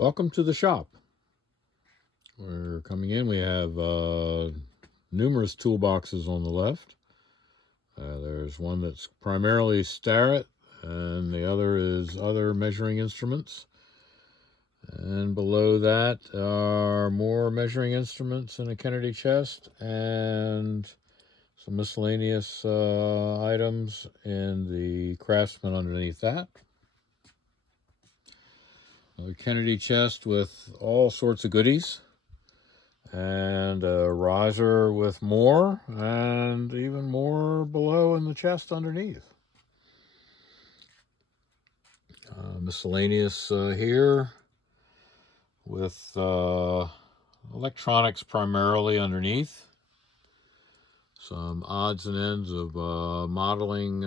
Welcome to the shop. We're coming in. We have numerous toolboxes on the left. There's one that's primarily Starrett, and the other is other measuring instruments. And below that are more measuring instruments in a Kennedy chest and some miscellaneous items in the Craftsman underneath that. A Kennedy chest with all sorts of goodies, and a riser with more, and even more below in the chest underneath. Miscellaneous here with electronics primarily underneath. Some odds and ends of modeling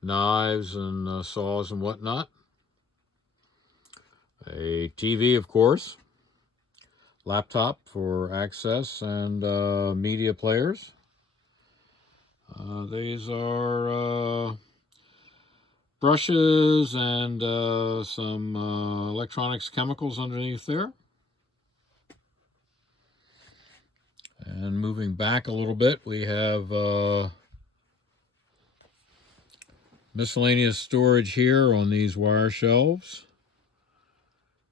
knives and saws and whatnot. A TV, of course. Laptop for access and media players. These are brushes and some electronics chemicals underneath there. And moving back a little bit, we have miscellaneous storage here on these wire shelves.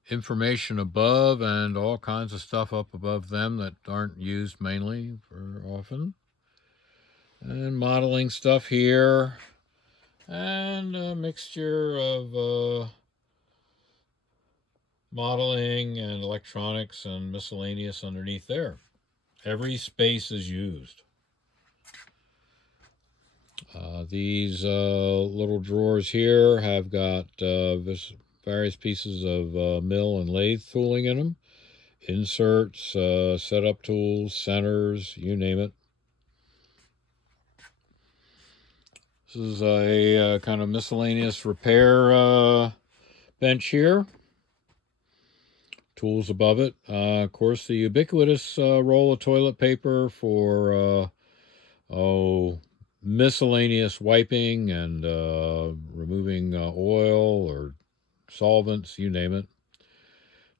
Information above and all kinds of stuff up above them that aren't used mainly for often. And modeling stuff here. And a mixture of modeling and electronics and miscellaneous underneath there. Every space is used. These little drawers here have got various pieces of mill and lathe tooling in them. Inserts, setup tools, centers, you name it. This is a kind of miscellaneous repair bench here. Tools above it. Of course, the ubiquitous roll of toilet paper for miscellaneous wiping and removing oil or solvents, you name it.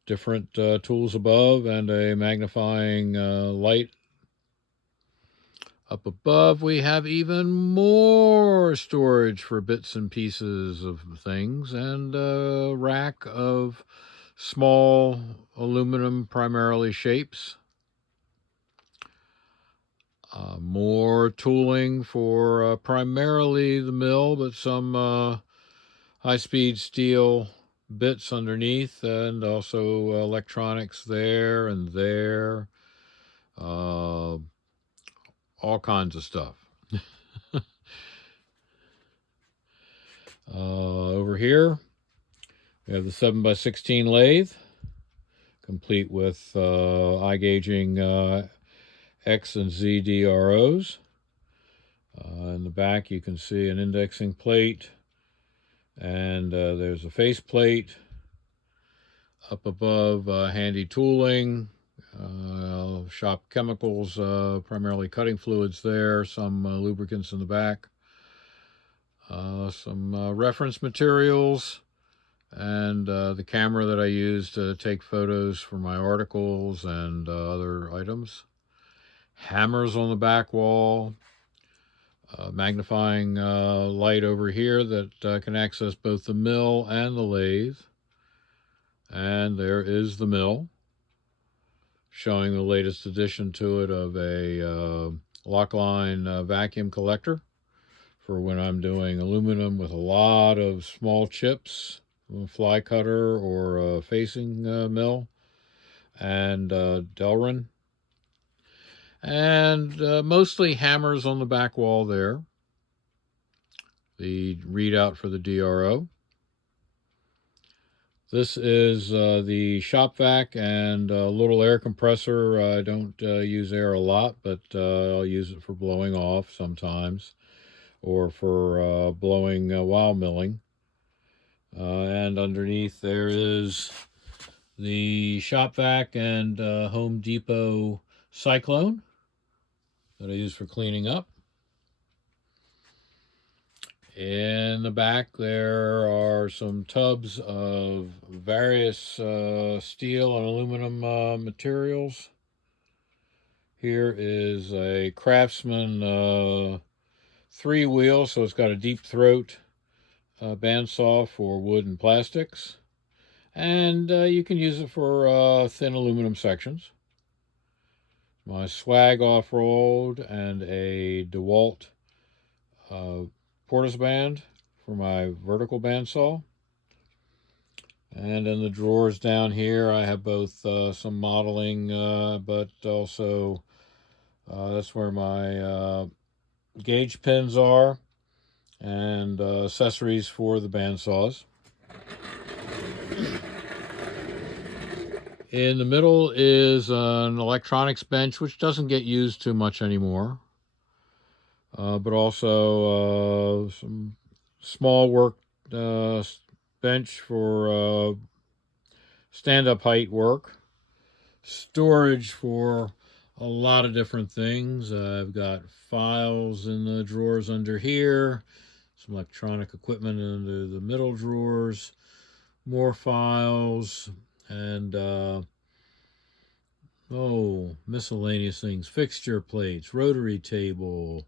Different tools above and a magnifying light. Up above, we have even more storage for bits and pieces of things and a rack of small aluminum, primarily shapes. More tooling for primarily the mill, but some high-speed steel bits underneath, and also electronics there and there. All kinds of stuff. Over here, we have the 7x16 lathe, complete with eye gauging X and Z DROs. In the back, you can see an indexing plate, and there's a face plate. Up above, handy tooling, shop chemicals, primarily cutting fluids there, some lubricants in the back, some reference materials, and the camera that I use to take photos for my articles and other items. Hammers on the back wall, magnifying light over here that can access both the mill and the lathe. And there is the mill, showing the latest addition to it of a Lockline vacuum collector for when I'm doing aluminum with a lot of small chips, a fly cutter or a facing mill, and Delrin. And mostly hammers on the back wall there. The readout for the DRO. This is the shop vac and a little air compressor. I don't use air a lot, but I'll use it for blowing off sometimes, or for blowing while milling. And underneath there is the shop vac and Home Depot Cyclone that I use for cleaning up. In the back, there are some tubs of various steel and aluminum materials. Here is a Craftsman 3-wheel, so it's got a deep throat bandsaw for wood and plastics. And you can use it for thin aluminum sections. My Swag off-road and a DeWalt Portis band for my vertical bandsaw. And in the drawers down here, I have both some modeling, but also that's where my gauge pins are and accessories for the bandsaws. In the middle is an electronics bench, which doesn't get used too much anymore, but also some small work bench for stand-up height work, storage for a lot of different things. I've got files in the drawers under here, some electronic equipment under the middle drawers, more files, and miscellaneous things, fixture plates, rotary table,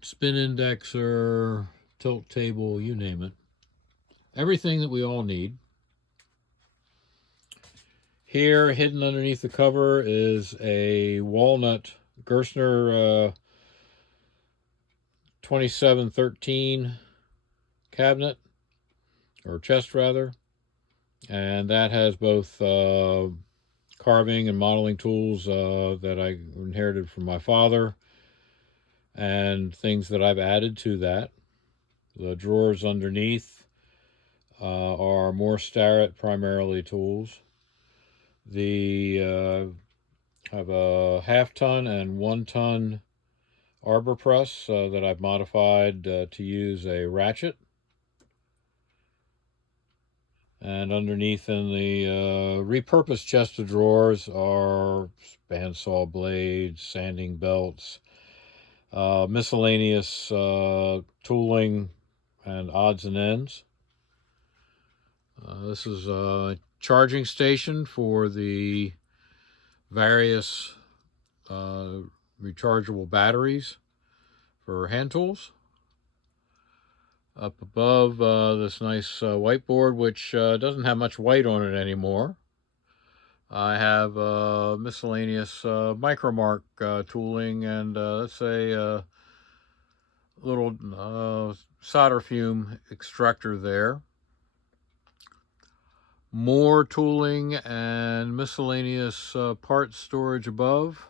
spin indexer, tilt table, you name it. Everything that we all need. Here, hidden underneath the cover, is a walnut Gerstner 2713 cabinet, or chest rather, and that has both carving and modeling tools that I inherited from my father, and things that I've added to that. The drawers underneath are more Starrett primarily tools. The have a 1/2 ton and 1 ton arbor press that I've modified to use a ratchet. And underneath in the repurposed chest of drawers are bandsaw blades, sanding belts, miscellaneous tooling, and odds and ends. This is a charging station for the various rechargeable batteries for hand tools. Up above this nice whiteboard, which doesn't have much white on it anymore, I have miscellaneous micromark tooling and let's say a little solder fume extractor there. More tooling and miscellaneous parts storage above.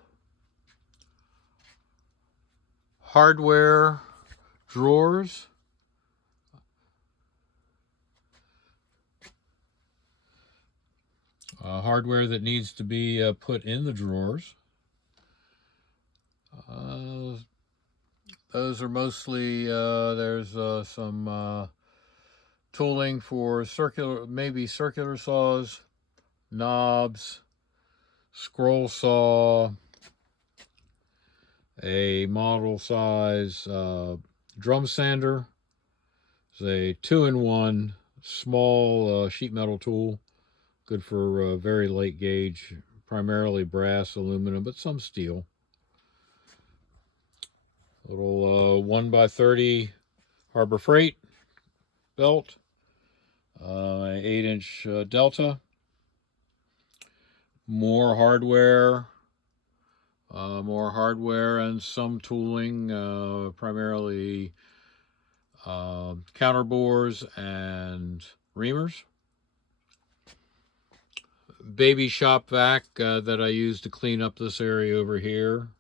Hardware drawers. Hardware that needs to be put in the drawers. Those are mostly, there's some tooling for maybe circular saws, knobs, scroll saw, a model size drum sander. It's a 2-in-1 small sheet metal tool, good for very light gauge, primarily brass, aluminum, but some steel. Little 1x30 Harbor Freight belt, 8-inch Delta. More hardware and some tooling, primarily counterbores and reamers. Baby shop vac that I use to clean up this area over here.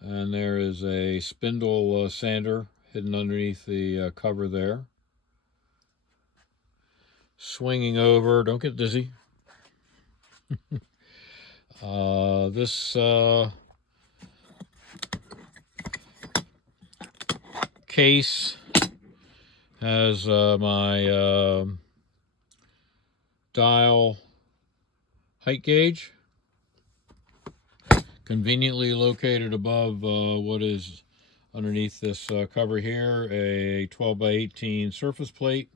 And there is a spindle sander hidden underneath the cover there. Swinging over, don't get dizzy. This case has my dial height gauge, conveniently located above what is underneath this cover here, a 12 by 18 surface plate.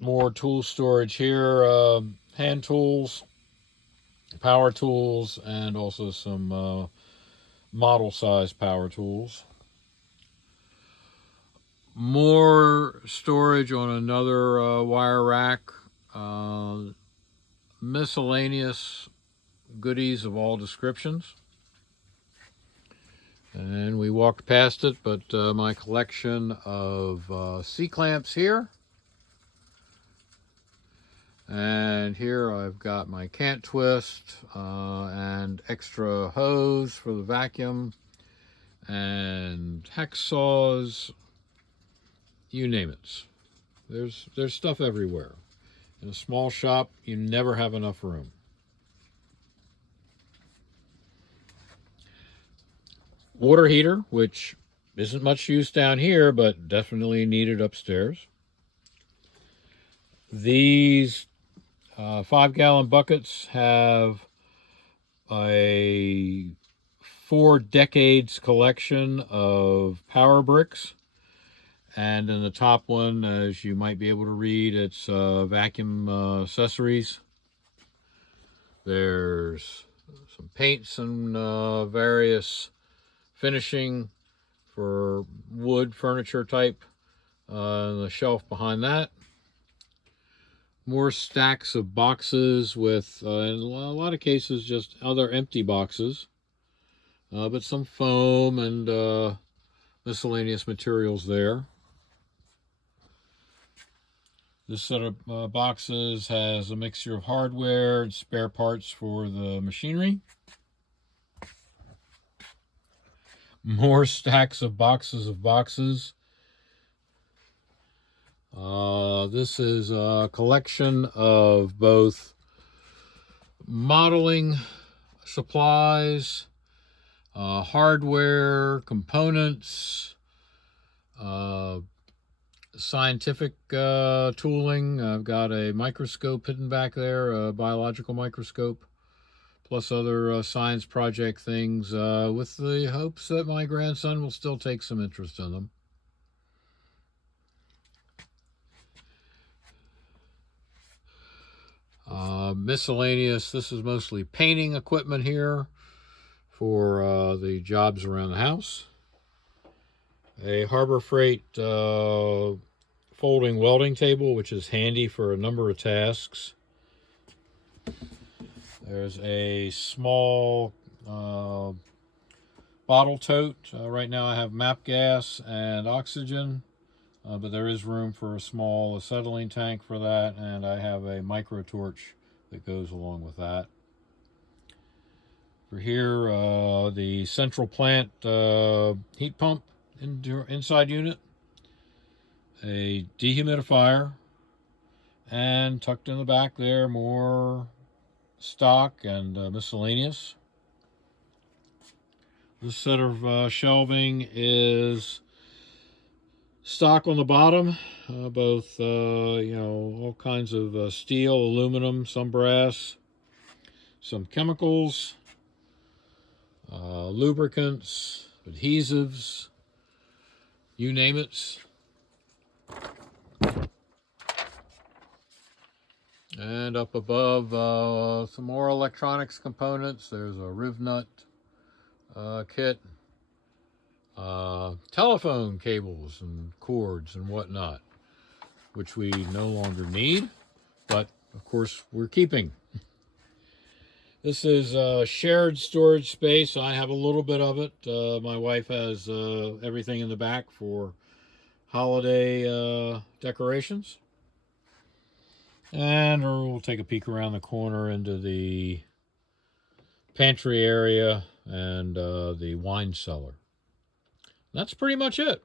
More tool storage here, hand tools, power tools, and also some model size power tools. More storage on another wire rack. Miscellaneous goodies of all descriptions. And we walked past it, but my collection of C-clamps here. And here I've got my cant twist and extra hose for the vacuum and hacksaws, you name it. There's stuff everywhere. In a small shop, you never have enough room. Water heater, which isn't much use down here, but definitely needed upstairs. These 5-gallon buckets have a 4 decades collection of power bricks. And in the top one, as you might be able to read, it's vacuum accessories. There's some paints and various finishing for wood furniture type on the shelf behind that. More stacks of boxes with, in a lot of cases, just other empty boxes, but some foam and miscellaneous materials there. This set of boxes has a mixture of hardware and spare parts for the machinery. More stacks of boxes of boxes. This is a collection of both modeling supplies, hardware, components, scientific tooling. I've got a microscope hidden back there, a biological microscope, plus other science project things with the hopes that my grandson will still take some interest in them. Miscellaneous, this is mostly painting equipment here for the jobs around the house. A Harbor Freight folding welding table, which is handy for a number of tasks. There's a small bottle tote. Right now I have MAP gas and oxygen, but there is room for a small acetylene tank for that, and I have a micro torch that goes along with that. For here, the central plant heat pump inside unit, a dehumidifier, and tucked in the back there, more stock and miscellaneous. This set of shelving is stock on the bottom, both all kinds of steel, aluminum, some brass, some chemicals, lubricants, adhesives, you name it. And up above, some more electronics components. There's a riv nut kit, telephone cables and cords and whatnot, which we no longer need, but of course we're keeping. This is shared storage space. I have a little bit of it. My wife has everything in the back for holiday decorations. And we'll take a peek around the corner into the pantry area and the wine cellar. That's pretty much it.